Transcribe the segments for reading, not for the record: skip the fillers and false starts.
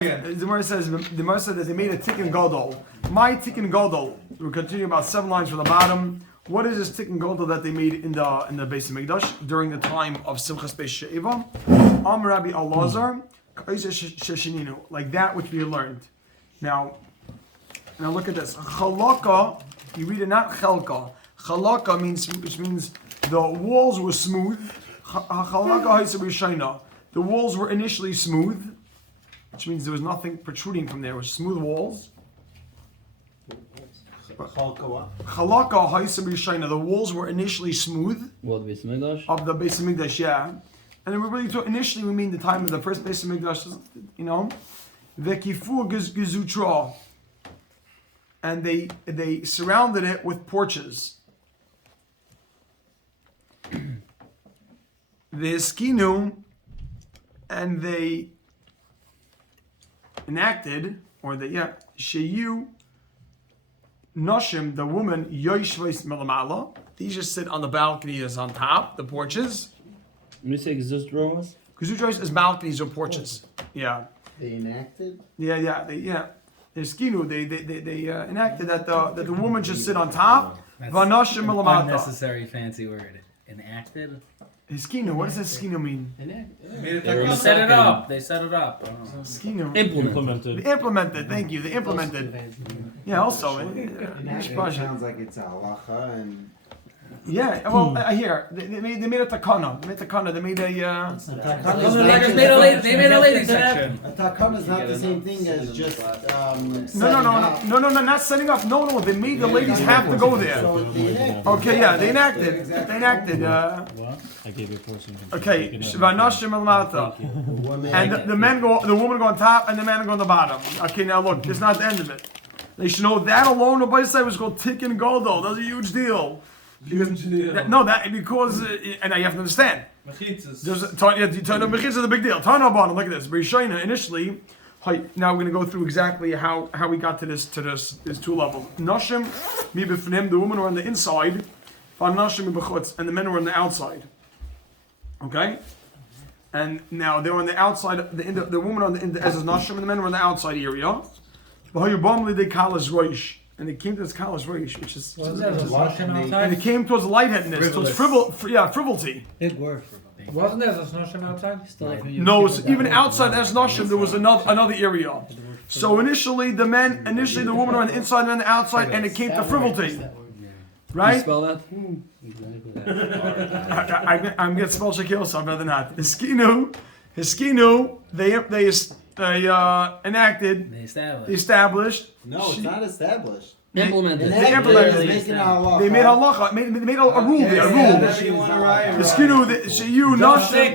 The Gemara says that they made a tikkun gadol. My tikkun gadol. We're continuing about 7 lines from the bottom. What is this tikkun gadol that they made in the Beis Hamikdash during the time of Simchas Beis She'eva? Am Rabbi Elazar, like that which we learned. Now look at this. Chalaka, you read it not chelka. Chalaka which means the walls were smooth. The walls were initially smooth, which means there was nothing protruding from there. It was smooth walls. Chalaka ha'isa b'yishayna. The walls were initially smooth. What, Beis Hamikdash? Of the Beis Hamikdash, yeah. And we really talk, initially we mean the time of the first Beis Hamikdash, you know. V'kifu gezutra. And they surrounded it with porches. V'eskinu, and they enacted, or sheyu noshim, the woman yoishvais melamala. These just sit on the balconies on top, the porches. When you say gezutros? Gezutros is balconies or porches. Yeah. They enacted. They skinu. They enacted that the woman should sit on top. Vanoshim melamata. Unnecessary fancy word. Enacted. Skinu. What does that skinu mean? They set it up. They set it up. Skinu. Implemented. They implemented. Thank you. They implemented. Yeah. Also, Enacted sounds like it's a halacha and. Yeah. Well, here they made a takana. They made a takana. They made a. They made a lady section. A takana is not the same thing as just. No, not setting up. No. They made the ladies have to go there. Okay, yeah, they enacted. They enacted. What? I gave you a portion. Okay, and the men go, the woman go on top, and the men go on the bottom. Okay, now look, it's not the end of it. They should know that alone. Nobody said it was called tikkun gadol. That's a huge deal. Because and you have to understand. Mechitza is a big deal. Tana bottom. Look at this. B'Rishayna initially. Now we're going to go through exactly how we got to this 2 levels. Nashim mi b'fnim, the women were on the inside. Nashim mi b'chutz, and the men were on the outside. Okay, and now they were on the outside. The women on the as nashim, and the men were on the outside area. And they came to this Kalash Reish, which is and they came towards lightheadedness, towards frivolity. Big word. Wasn't there a Noshim outside? No, so even outside as Noshim, there was another area. So initially the women were on the inside and on the outside, and it came to frivolity. Right? Can you spell that? I'm getting spell Shakil, so I'd rather not. Hiskinu, they enacted, they established. No, it's not established. Implemented. They implemented. They made halacha. They made a rule there. A rule. Sheyu nashim.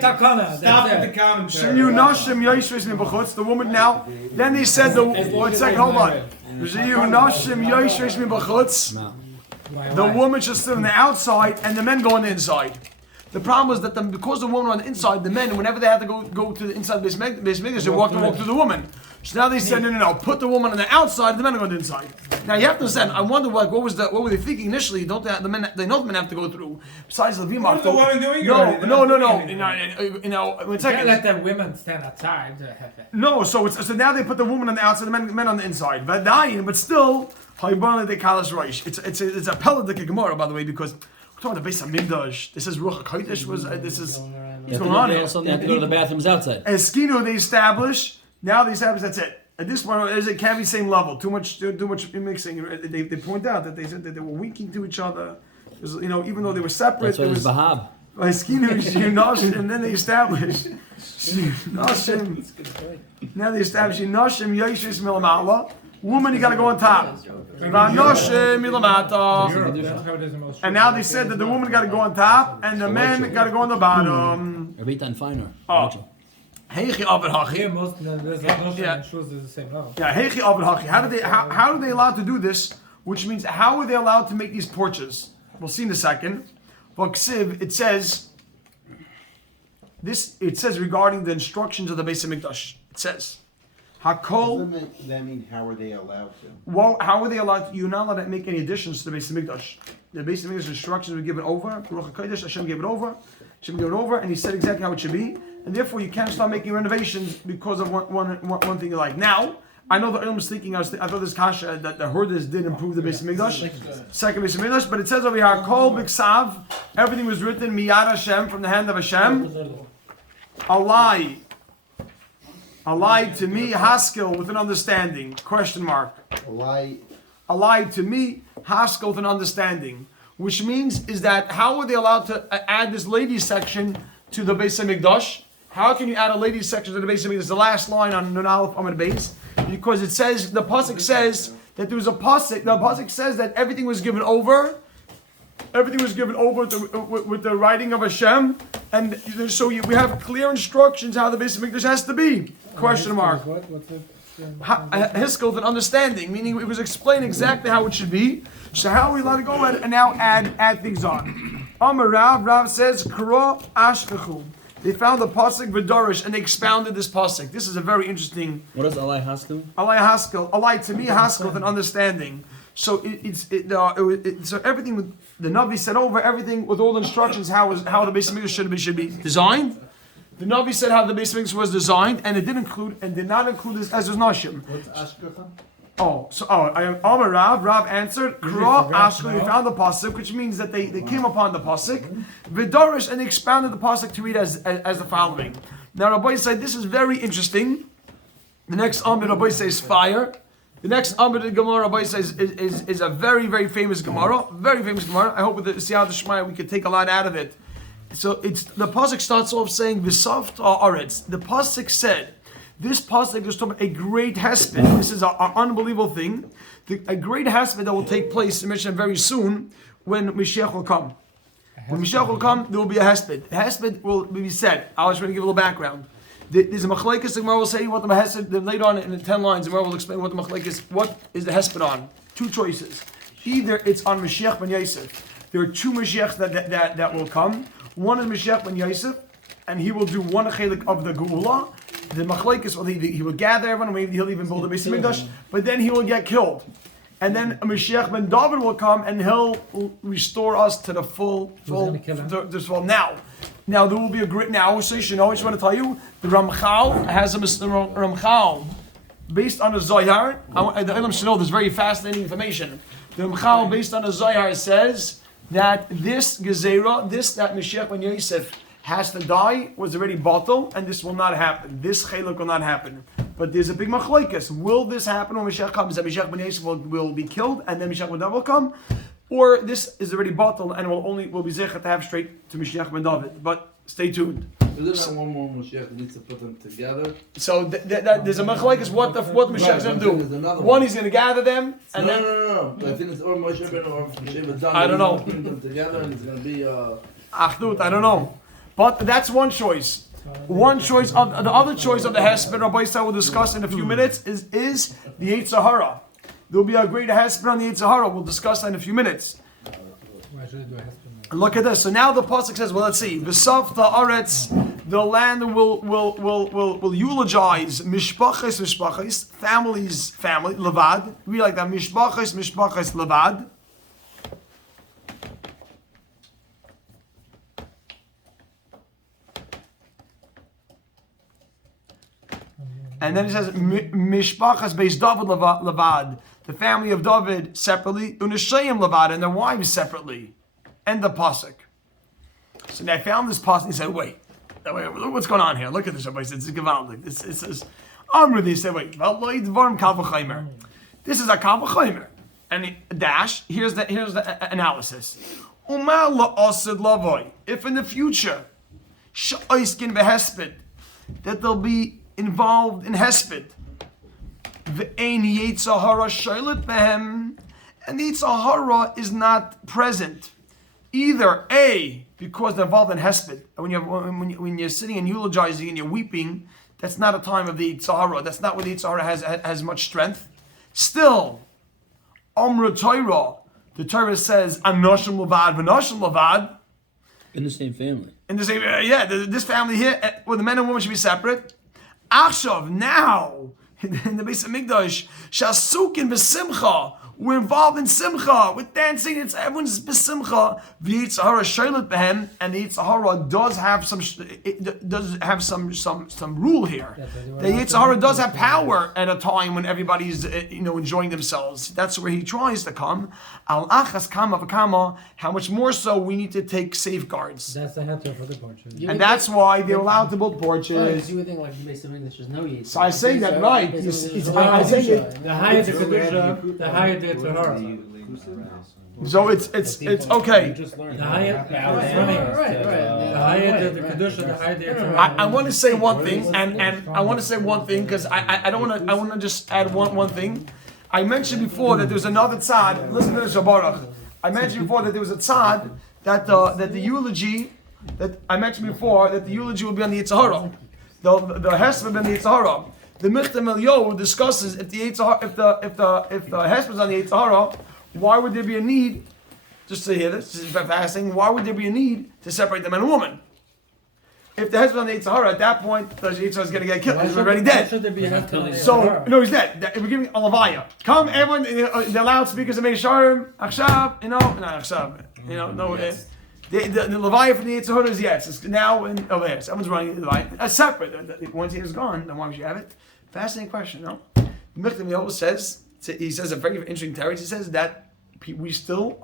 Stop at the counter. Sheyu nashim yoishves mi b'chutz. The woman now. Then they said one second. Hold on. Sheyu nashim yoishves mi b'chutz. The woman should sit on the outside and the men go on the inside. The problem was that because the woman on the inside, the men, whenever they had to go to the inside of Beis Hamikdash, they walk through the woman. So now they said, no, put the woman on the outside, the men are on the inside. Now you have to understand. I wonder, what were they thinking initially? Don't the men? They know the men have to go through. Besides the Vimar. What are the women doing? No. You can't let the women stand outside. No, so now they put the woman on the outside, the men on the inside. But still, it's a Peladik Gemara, by the way, because. Talking about the Beis Hamikdash. This is Ruach HaKodesh. What's going on here? They have to go to the bathrooms outside. And Skino, they established. Now they establish. That's it. At this point, it can't be same level. Too much mixing. They point out that they said that they were winking to each other. Even though they were separate. That's why it was Bahab. Skino, Nashim, and then they established Nashim. Now they established Nashim Yoshis Milamala. Woman, you got to go on top. And now they said that the woman got to go on top and the men got to go on the bottom. Rabitan finer. Heichi Abed Hachi. Heichi Abed Hachi. How are they allowed to do this? Which means, how are they allowed to make these porches? We'll see in a second. It says regarding the instructions of the Beis Hamikdash. It says. Hakol. That mean how are they allowed to? Well, how are they allowed to? You're not allowed to make any additions to the Beis Hamikdash. The Beis Hamikdash instructions were given over. Ruach HaKodesh, Hashem gave it over. And He said exactly how it should be. and therefore you can't start making renovations because of one thing you like. Now, I know the Ilm was thinking, I thought this kasha that the Hurdas did improve the Beis Hamikdash, second Beis Hamikdash, but it says over here, Kol B'Ksav, everything was written Miyad Hashem, from the hand of Hashem. Alai to me, Haskell with an understanding, question mark. Alai to me, Haskell with an understanding. Which means is that how were they allowed to add this ladies section to the Beis Hamikdash? How can you add a ladies section to the Beis Hamikdash? The last line on Nun Aleph Amud Beis, because it says the pasuk says that there was a pasuk. The pasuk says that everything was given over. Everything was given over with the writing of Hashem, and so we have clear instructions how the Beis Hamikdash has to be. Question mark. Hiskel with an understanding, meaning it was explained exactly how it should be. So how are we allowed to go ahead and now add things on? Amar Rav says, Kra Ashkachu. They found the pasuk v'darish and they expounded this pasuk. This is a very interesting. What is Alai Haskell? Alai Haskell. Alai to me Haskell with an understanding. So so everything with the Navi said over everything with all the instructions how the Beis Hamikdash should be designed. The Navi said how the Beis Hamikdash was designed, and it did not include this as Nashim. What's Ashkacha? Amar Rav answered, Kra Ashkacha, they found the pasuk, which means that they came upon the pasuk, V'darish, and they expounded the pasuk to read as the following. Now Rabbi said this is very interesting. The next Amid Rabbi says fire. The next Amid Gemara Rabbi says is a very, very famous Gemara. Very famous Gemara. I hope with the Siyat Shmaya we could take a lot out of it. So it's the pasuk starts off saying V'savta Aretz. The pasuk said, this pasuk is talking about a great hesped. This is an unbelievable thing. A great hesped that will take place, mentioned very soon, when Mashiach will come. When Mashiach will come, there will be a hesped. The hesped will be said. I was trying to give a little background. There's a machlekes. The Gemara will say what the hesped. Then later on in the 10 lines, the Gemara will explain what the machlekes. What is the hesped on? Two choices. Either it's on Mashiach ben Yosef. There are two Mashiachs that will come. One is Mashiach ben Yosef, and he will do one chelik of the Geula. The machlekes, well, he will gather everyone, maybe he'll even build a Beis Hamikdash, but then he will get killed. And then Mashiach ben David will come, and he'll restore us to the full. Now there will be a great. Now, so you should know. I just want to tell you, the Ramchal has a Ramchal based on a Zohar. The Ilm should know this very fascinating information. The Ramchal, based on a Zohar, says that this Gezerah, that Mashiach ben Yosef has to die, was already bottled, and this will not happen. This Chelek will not happen. But there's a big machlokes. Will this happen when Mashiach comes? That Mashiach ben Yosef will be killed, and then Mashiach ben David will come? Or this is already bottled, and will be zecher to have straight to Mashiach ben David. But stay tuned. Isn't that one more Mashiach that needs to put them together? So there's a machlokes what the Mashiach is going to do. One, he's going to gather them, and then... No. I think it's or Moshe Ben or Mashiach Ben. I don't know. Putting them together, and it's going to be... Achdut, I don't know. But that's one choice. One choice. The other choice of the hesped, Rabbi Yisrael will discuss in a few minutes, is the Yetzer Hara. There will be a great hesped on the Yetzer Hara. We'll discuss that in a few minutes. Look at this. So now the pasuk says, well, let's see. V'savta aretz, the land will eulogize mishpachas, family, levad. We like that. Mishpachas, levad. And then it says, Mishpachas beis David levad, the family of David separately, Unashayim levad, and their wives separately. End the pasuk. So now I found this pasuk and he said, wait, what's going on here? Look at this, everybody says, it's gewaldig. It says, Amr, said, wait, this is a kal v'chomer. And dash, here's the analysis. If in the future, that they'll be involved in hesped, and the Yetzer Hara is not present, either A, because they're involved in hesped, and when you're sitting and eulogizing and you're weeping, that's not a time of the Yetzer Hara. That's not where the Yetzer Hara has much strength. Still, Amra Torah, the Torah says Anoshim Levad, V'Noshim Levad. In the same family. In the same, this family here, where the men and women should be separate. Achshav, now, in the Beis Hamikdash, Shasukin B'Simcha, We're involved in simcha, with dancing. It's everyone's besimcha. The Yetzer Hara shaylet behem, and the Yetzer Hara does have some rule here. The Yetzer Hara does have power at a time when everybody's enjoying themselves. That's where he tries to come. Al achas kama v'kama. How much more so we need to take safeguards. That's the heter for the porches. And that's why they're allowed to build porches. You would think like based on English, there's no Yetzer. So I say that right. I say it. The higher the kedusha, the higher the Yetzer Hara. So it's okay. The higher, the higher the kedusha, the higher the Yetzer Hara. I want to say one thing, and I want to say one thing because I don't want to. I want to just add one thing. I mentioned before that there's another tzad. Listen to this, Baruch. I mentioned before that there was a tzad that the eulogy that I mentioned before that the eulogy will be on the Yetzer Hara. The hesed will be on the Yetzer Hara. The Michtam Elio discusses if the hesed was on the Yetzer Hara, why would there be a need? Just to hear this, just fasting. Why would there be a need to separate the man and woman? If the husband on the Yetzer Hara, at that point, the Yetzer Hara is going to get killed. He's already dead. So, no, he's dead. We're giving a levaya. Come, everyone, the loudspeakers of Meisharim, Achshav, not Achshav, no. The levaya from the Yetzer Hara is yes. It's now over there. Someone's running the levaya. Separate. Once he is gone, then why would you have it? Fascinating question, no? Michtam Yoel says, he says a very interesting teretz. He says that we still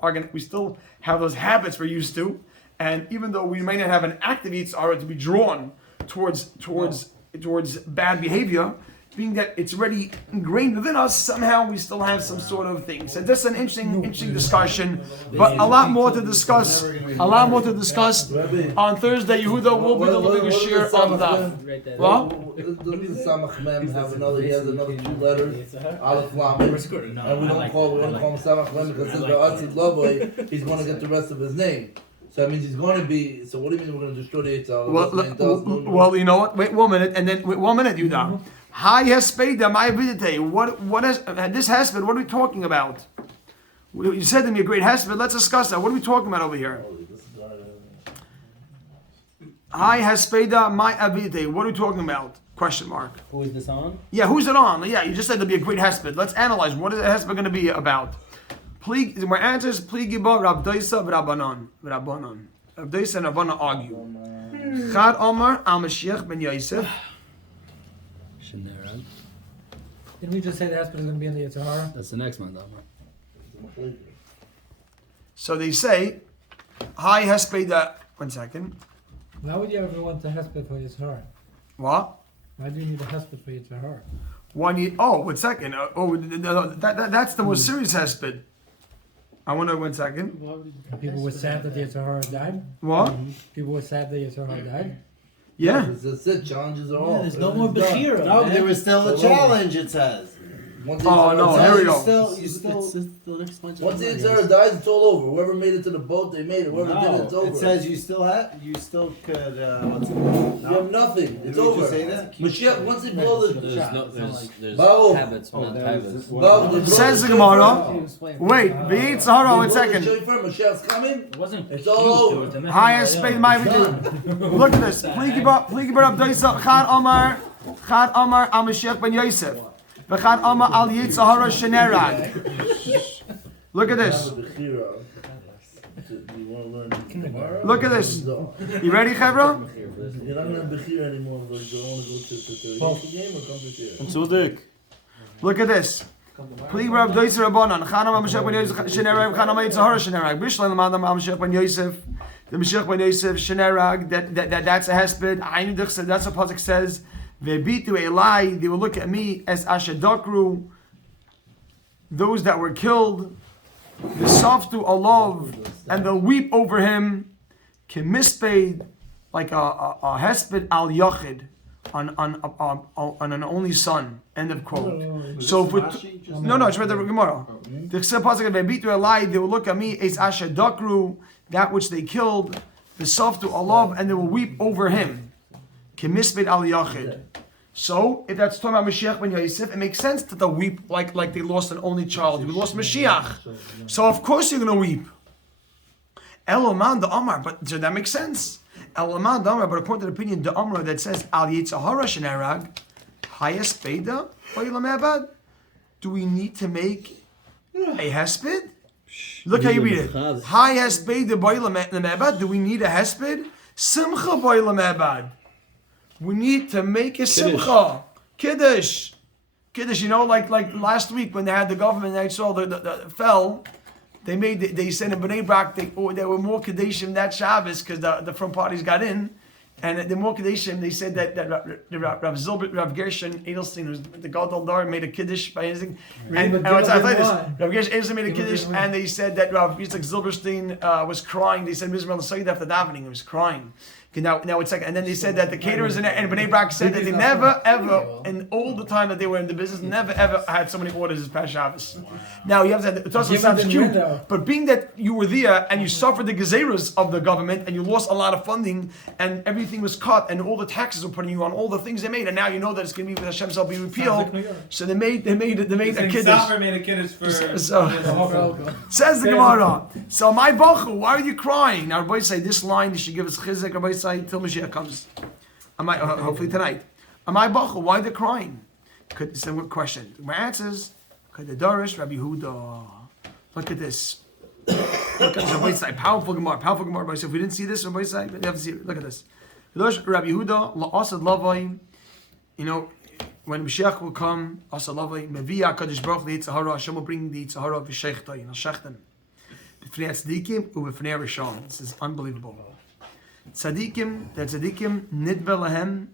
have those habits we're used to. And even though we may not have an active Yetzer Hara to be drawn towards bad behavior, being that it's already ingrained within us, somehow we still have some sort of thing. So this is an interesting discussion, but a lot more to discuss. On Thursday, Yehuda will be delivering a shir on that. What? Doesn't Samach Mem have another? He has another 2 letters. Aleph Lamed. And we don't call him Samach Mem because the Asid Lavoy, he's going to get the rest of his name. So that means he's going to be. So what do you mean we're going to destroy the Yetzer Hara? Well, you know what? Wait 1 minute, and then wait 1 minute, Yuda. Hi Hespeda, my vidite. What is this Hesped? What are we talking about? You said to me a great Hesped. Let's discuss that. What are we talking about over here? Hi Hespeda, my avidite. What are we talking about? Question mark. Who is this on? Yeah, who's it on? Yeah, you just said there'll be a great Hesped. Let's analyze. What is the Hesped going to be about? My answer is Pligiba Rab Doisa Rabbanon. Rab Doisa and Rabbanon argue. Chad Omar Al Mashiach Ben Yosef. Didn't we just say the husband is going to be in the Yetzer Hara? That's the next one, though. So they say, hi Hespeda. 1 second. Why would you ever want the husband for Yetzer Hara? What? Why do you need a husband for Yetzer Hara? One year. Oh, 1 second. That's the most serious hesped. I wonder 1 second. People were sad that the Yetzer Hara died. What? People were sad that Yetzer Hara died. Yeah. That's it. Challenges are all. There's no more Bechira. No, there was still a challenge, it says. Oh no, here we go. You still. Once the Yetzer Hara dies, it's all over. Whoever made it to the boat, they made it. Whoever did it, it's over. It says you still could. What's it? You have nothing. It's Did we over. just say that? Mashiach, once they blow the There's Baruch. habits, not habits. Says the Gemara. Wait, the Yetzer Hara. 1 second. Mashiach's coming. It wasn't. It's all over. Hi Hesped, my look at this. Pligiba Rab Doisa Chad Omar Al Mashiach Ben Yosef. V'chad Omar Al Yetzer Hara Shenerag. Look at this. Look at this. You ready, Chevra? You're not going to be here anymore. But you don't want to go to the game or come to here? Look at this. Pligiba Rab Doisa Rabbanon. Chad Omar Al Mashiach Ben Yosef Shenerag. V'chad Omar Yetzer Hara Shenerag. Bishlan L'madam Al Mashiach Ben Yosef. The Mashiach Ben Yosef Shenerag. That's a hesped. That's what Pasuk says. Ve'bitu Elai, they will look at me as Ashadakru, those that were killed, the Saftu Alav, and they'll weep over him, Kemisped, like a Hesped al Yachid, on an only son. End of quote. So if it's read the Gemara. The Pasuk Ve'bitu Elai, they will look at me as Ashadakru, that which they killed, the Saftu Alav, and they will weep over him. Kemisped al Yachid. So, if that's talking about Mashiach Ben Yosef, it makes sense that they'll weep like they lost an only child. We lost Mashiach. So, of course, you're going to weep. Eloman the Amar, but so that makes sense. Eloman the Amar, but according to the opinion, the Amar that says Al Yetzer Hara Shenerag, Hayas Beda, do we need to make A hesped? Look how you read it. Hi hesped the boilam mebad. Do we need a hesped? Simcha boilam mebad. We need to make a simcha. Kiddush. Kiddush, you know, like last week when they had the government, they saw the fell. They said in Bnei Brak there were more Keddashim that Shabbos because the front parties got in, and the more Keddashim they said that Rav Zilbert, Rav Gershon Edelstein, who's the Gadol Dar, made a Kiddush by his thing. And I tell you this, Rav Gershon Edelstein made a Kiddush, and they said that Rav Yitzchak Zilberstein was crying. They said Mizrael L'Sayid after davening, he was crying. Okay, now it's like, and then they said that the caterers and Bnei Brak said that they never ever, in all the time that they were in the business, never ever had so many orders as past Shabbos. Now you have to. It also sounds cute, but being that you were there and you suffered the gezeras of the government and you lost a lot of funding and everything was cut and all the taxes were putting you on all the things they made, and now you know that it's going to be with Hashem's will be repealed. So they made a kiddush. Safar made a kiddush for. Says the Gemara. So my bachu, why are you crying? Now everybody say this line. You should give us chizuk. Everybody say till Mashiach comes. Hopefully tonight. My bachu, why are they crying? Some question. My answers. Could the Darish Rabbi Huda? Look at this. Look at this. Everybody say powerful Gemara. Powerful Gemara. Everybody say if we didn't see this, everybody say you have to see it. Look at this. Rabbi Huda la'asad lavai. You know. When Mashiach will come, Asa Lavai, Mevia Kadosh Baruch the Yitzhahara, Hashem will bring the Yitzhahara of V'shechta, and Shechten. B'fnei Tzadikim, u'b'fnei Rishon. This is unbelievable. Tzadikim, the Tzadikim, nidbe lahem,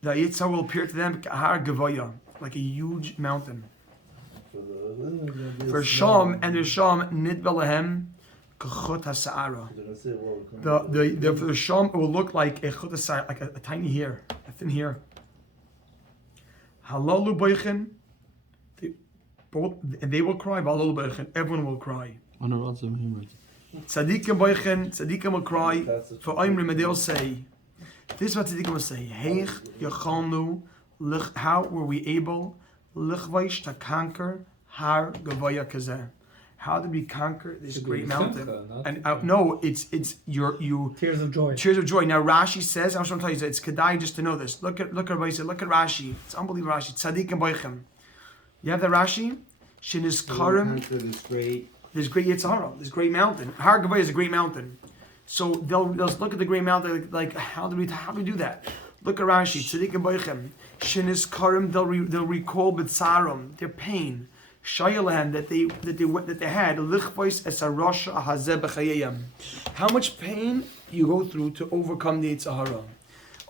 the Yitzhahara will appear to them, Kahar Gevaya, like a huge mountain. For Sham and the Sham, nidbe lahem, K'chot HaSa'ara. The Sham will look like a Chot HaSa'ara, like a tiny hair, a thin hair. Halalu boichen, and they will cry. Halalu boichen, everyone will cry. Tzadikim boichen, tzadikim will cry. For Oimrim, and they'll say, this is what tzadikim will say: Heich yachalnu, how were we able lichvaish to conquer har gavaya kazeh? How did we conquer this great mountain? And no, it's you. Tears of joy. Tears of joy. Now Rashi says, I'm trying to tell you, it's kedai just to know this. Look at Rashi. It's unbelievable Rashi. Tzadik and boichem. You have the Rashi. Shinis karim. This great Yitzhara. This great mountain. Har Gavaya is a great mountain. So they'll look at the great mountain like how do we do that? Look at Rashi. Tzadik and boichem. Shinis karim. They'll recall b'tzarum, their pain. Shayalan that they had lichvois es arasha hazeh b'chayayim. How much pain you go through to overcome the Yitzhahara.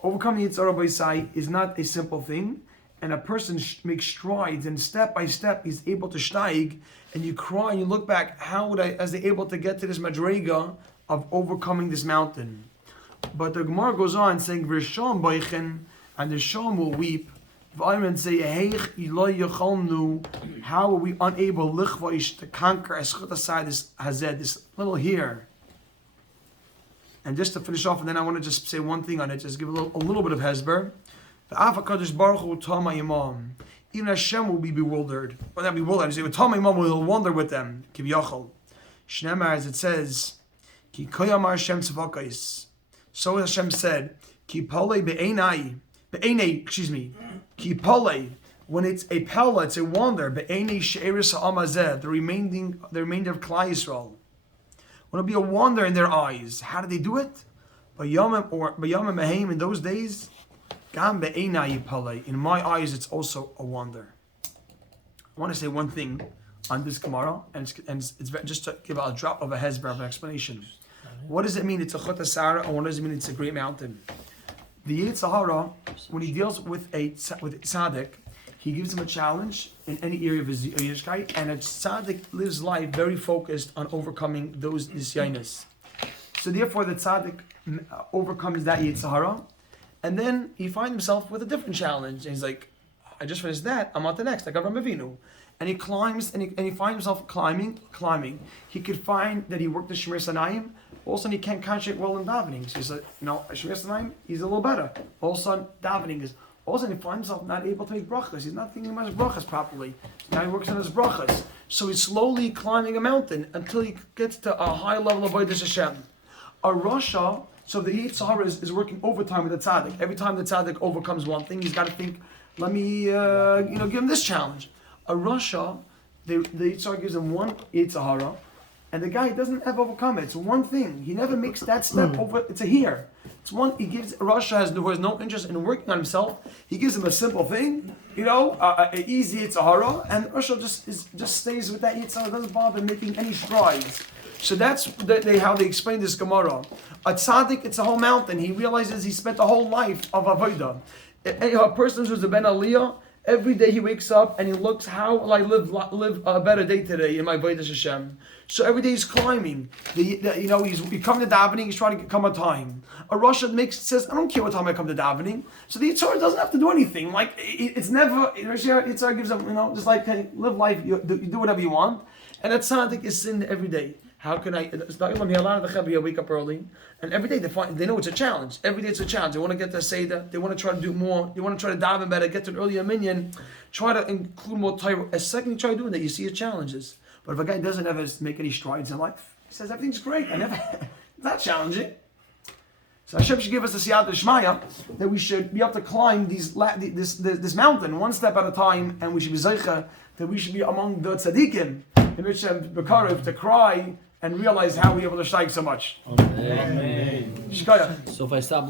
Overcoming the Yitzhahara by Sai is not a simple thing, and a person makes strides, and step by step he's able to steig, and you cry and you look back, how would I, as they able to get to this madrega of overcoming this mountain? But the Gemara goes on saying, V'sham boichen, and the Sham will weep. And say, how are we unable to conquer this little hair? And just to finish off, and then I want to just say one thing on it, just give a little bit of hesber. Even Hashem will be bewildered. Well, not bewildered, I say, will wonder with them. Shnemar, as it says, so Hashem said, Kipole, when it's a pella, it's a wonder. The remainder of Klai Yisrael. When it'll be a wonder in their eyes. How do they do it? In those days, in my eyes, it's also a wonder. I want to say one thing on this Gemara, and it's just to give a drop of a hezbollah of an explanation. What does it mean it's a Chot HaSara, and what does it mean it's a great mountain? The Yitzhahara, when he deals with a tzaddik, he gives him a challenge in any area of his Yiddishkeit, and a tzaddik lives life very focused on overcoming those nisyanis. So therefore, the tzaddik overcomes that Yitzhahara, and then he finds himself with a different challenge. And he's like, I just finished that, I'm on the next, like Avraham Avinu. And he climbs, and he finds himself climbing. He could find that he worked the Shemir Sanayim. All of a sudden, he can't concentrate well in davening. So he's like, Shemir Sanayim, he's a little better. All of a sudden, davening is. All of a sudden, he finds himself not able to make brachas. He's not thinking about his brachas properly. Now he works on his brachas. So he's slowly climbing a mountain until he gets to a high level of Avodas Hashem. A Rasha, so the Yitzhahara is working overtime with the tzaddik. Every time the tzaddik overcomes one thing, he's got to think, let me, give him this challenge. A Rasha the Yitzhak gives him one Yitzhahara, and the guy doesn't have overcome it. It's one thing. He never makes that step over. It's a here. It's one. He gives Russia who has no interest in working on himself. He gives him a simple thing, an easy Yitzhahara, and Russia just stays with that Yitzhahara. Doesn't bother making any strides. So that's how they explain this Gemara. A tzaddik, it's a whole mountain. He realizes he spent a whole life of avodah. A person who's a ben aliyah, every day he wakes up and he looks, how will I live a better day today in my avodah Hashem? So every day he's climbing. He come to davening. He's trying to come on time. A Russian says, I don't care what time I come to davening. So the Yitzhar doesn't have to do anything. Like it's never. Yitzhar gives him, just like, hey, live life. You do whatever you want. And that tzaddik is sin every day. How can I? A lot of the Chabria wake up early, and every day they know it's a challenge. Every day it's a challenge. They want to get to Seder. They want to try to do more. They want to try to daven better, get to an earlier minyan, try to include more Torah. As second you try doing that, you see your challenges. But if a guy doesn't ever make any strides in life, he says everything's great. It's not challenging. So Hashem should give us the siyata shmaya that we should be able to climb this mountain one step at a time, and we should be zeicha that we should be among the tzaddikim in which to cry and realize how we able to steig so much. Amen. Shkaya. So if I stop